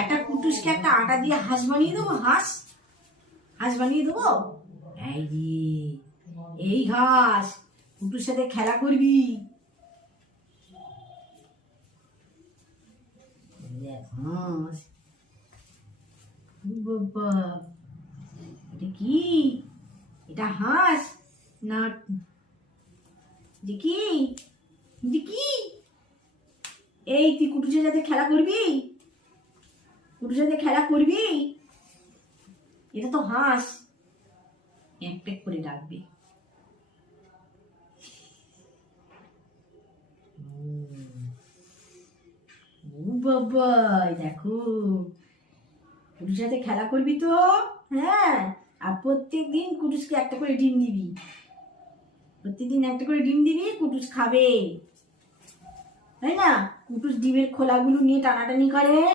একটা কুটুসকে একটা আটা দিয়ে হাঁস বানিয়ে দেবো। হাঁস হাঁস বানিয়ে দেবো। এই রে, এই ঘাস, কুটুর সাথে খেলা করবি। হাঁস, বাবা, এটা কি? এটা হাঁস না? দেখি দেখি, এই তুই কুটুসের সাথে খেলা করবি? কুটুর সাথে খেলা করবি? এটা তো হাঁস, এক প্যাক করে ডাকবে। ও বাবা, দেখো, কুটুর সাথে খেলা করবি তো? হ্যাঁ, আর প্রত্যেক দিন কুটুসকে একটা করে ডিম দিবি। প্রত্যেকদিন একটা করে ডিম দিবি, কুটুস খাবে, তাই না? কুটুস ডিমের খোলাগুলো নিয়ে টানাটানি করে।